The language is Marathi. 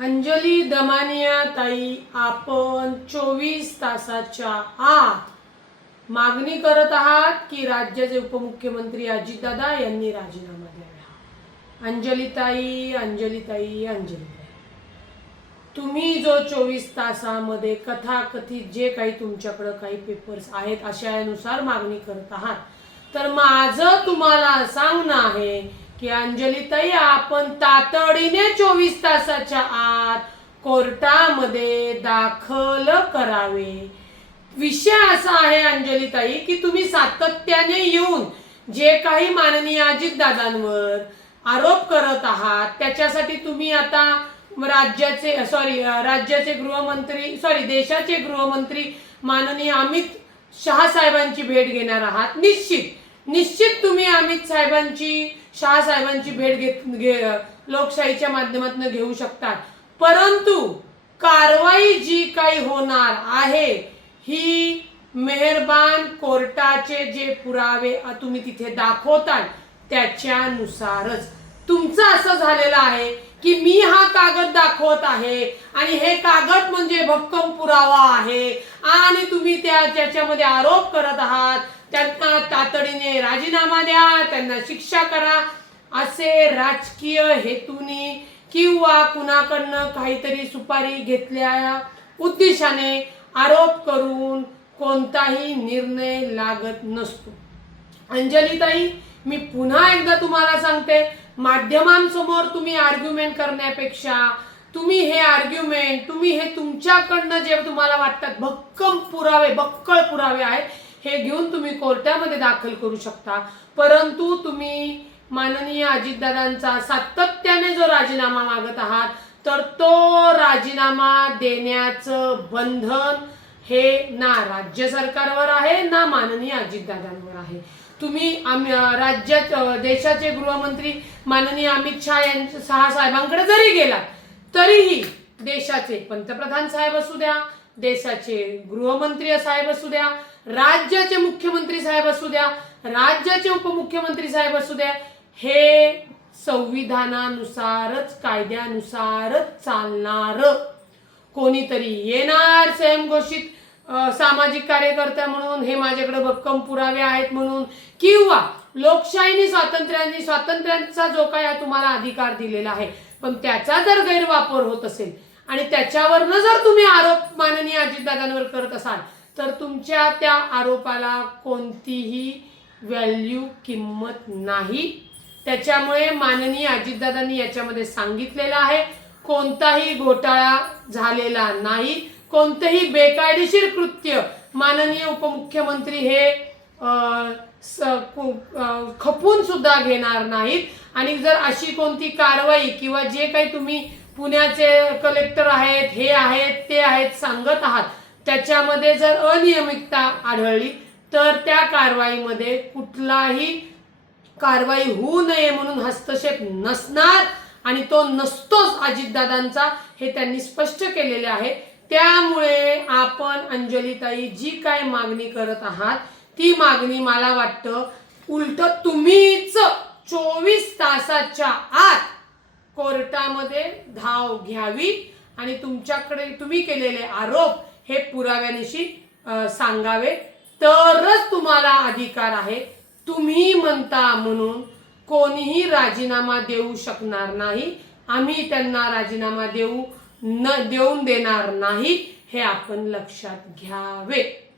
अंजली दमानिया ताई आपण चोवीस तासाच्या आत मागणी करत आहात की राज्याचे उपमुख्यमंत्री अजितदादा यांनी राजीनामा द्यावा. अंजली ताई अंजली ताई अंजली तुम्ही जो चोवीस तासामध्ये कथाकथित जे काही तुमच्याकडं काही पेपर्स आहेत अशानुसार मागणी करत आहात. तर माझं तुम्हाला सांगणं आहे की अंजलीताई आपण तातडीने चोवीस तासाच्या आत कोर्टामध्ये दाखल करावे. विषय असा आहे अंजलीताई की तुम्ही सातत्याने येऊन जे काही माननीय अजितदादांवर आरोप करत आहात त्याच्यासाठी तुम्ही आता राज्याचे सॉरी राज्याचे गृहमंत्री सॉरी देशाचे गृहमंत्री माननीय अमित शहा साहेबांची भेट घेणार आहात. निश्चित निश्चित तुम्ही अमित साहेबांची शहा साहेबांची भेट घेत घे लोकशाहीच्या माध्यमातून घेऊ शकतात. परंतु कारवाई जी काही होणार आहे ही मेहरबान कोर्टाचे जे पुरावे तुम्ही तिथे दाखवताय त्याच्यानुसारच. तुमचं असं झालेलं आहे की मी हा कागद दाखवत आहे आणि हे कागद म्हणजे भक्कम पुरावा आहे. आणि तुम्ही त्या ज्याच्यामध्ये आरोप करत आहात त्यांना तातडीने राजीनामा द्या त्यांना शिक्षा करा. असे राजकीय हेतूने किंवा कुणाकडनं काहीतरी सुपारी घेतल्या उद्देशाने आरोप करून कोणताही निर्णय लागत नसतो. अंजलीताई मी पुन्हा एकदा तुम्हाला सांगते माध्यमांसमोर तुम्ही आर्ग्युमेंट करण्यापेक्षा तुम्ही हे आर्ग्युमेंट तुम्ही हे तुमच्याकडनं जे तुम्हाला वाटतात भक्कम पुरावे बक्कळ पुरावे आहेत हे घेऊन तुम्ही कोर्टामध्ये दाखल करू शकता. परंतु तुम्ही माननीय अजितदादांचा सातत्याने जो राजीनामा मागत आहात तर तो राजीनामा देण्याचं बंधन हे ना राज्य सरकारवर आहे ना माननीय अजितदादांवर आहे. तुम्ही आम- राज्यात देशाचे गृहमंत्री माननीय अमित शहा यांच्या सहा साहेबांकडे जरी गेला तरीही देशाचे पंतप्रधान साहेब असू द्या देशाचे गृहमंत्री साहेब असू द्या राज्याचे मुख्यमंत्री साहेब असू द्या राज्याचे उपमुख्यमंत्री साहेब असू द्या हे संविधानानुसारच कायद्यानुसारच चालणार. कोणीतरी येणार स्वयंघोषित सामाजिक कार्यकर्त्या म्हणून हे माझ्याकडे भक्कम पुरावे आहेत म्हणून किंवा लोकशाहीने स्वातंत्र्याने स्वातंत्र्याचा जो काय तुम्हाला अधिकार दिलेला आहे पण त्याचा जर गैरवापर होत असेल आणि त्याच्यावरनं जर तुम्ही आरोप माननीय अजितदादांवर करत असाल तर तुमच्या त्या आरोपाला कोणतीही व्हॅल्यू किंमत नाही. त्याच्यामुळे माननीय अजितदादांनी याच्यामध्ये सांगितलेलं आहे कोणताही घोटाळा झालेला नाही. कोणतंही बेकायदेशीर कृत्य माननीय उपमुख्यमंत्री हे स- खपून सुद्धा घेणार नाहीत. आणि जर अशी कोणती कारवाई किंवा जे काही तुम्ही पुण्याचे कलेक्टर आहेत हे आहेत ते आहेत सांगत आहात त्याच्यामध्ये जर अनियमितता आढळली तर त्या कारवाईमध्ये कुठलाही कारवाई होऊ नये म्हणून हस्तक्षेप नसणार आणि तो नसतोच अजितदादांचा हे त्यांनी स्पष्ट केलेले आहे. त्यामुळे आपण अंजलीताई जी काय मागणी करत आहात ती मागणी मला वाटतं उलट तुम्हीच चोवीस तासाच्या आत कोर्टामध्ये धाव घ्यावी आणि तुमच्याकडे तुम्ही केलेले आरोप हे पुराव्यानिशी सांगावे. तरच तुम्हाला अधिकार आहे. तुम्ही म्हणता म्हणून कोणीही राजीनामा देऊ शकणार नाही. आम्ही त्यांना राजीनामा देऊ न देऊन देणार नाही हे आपण लक्षात घ्यावे.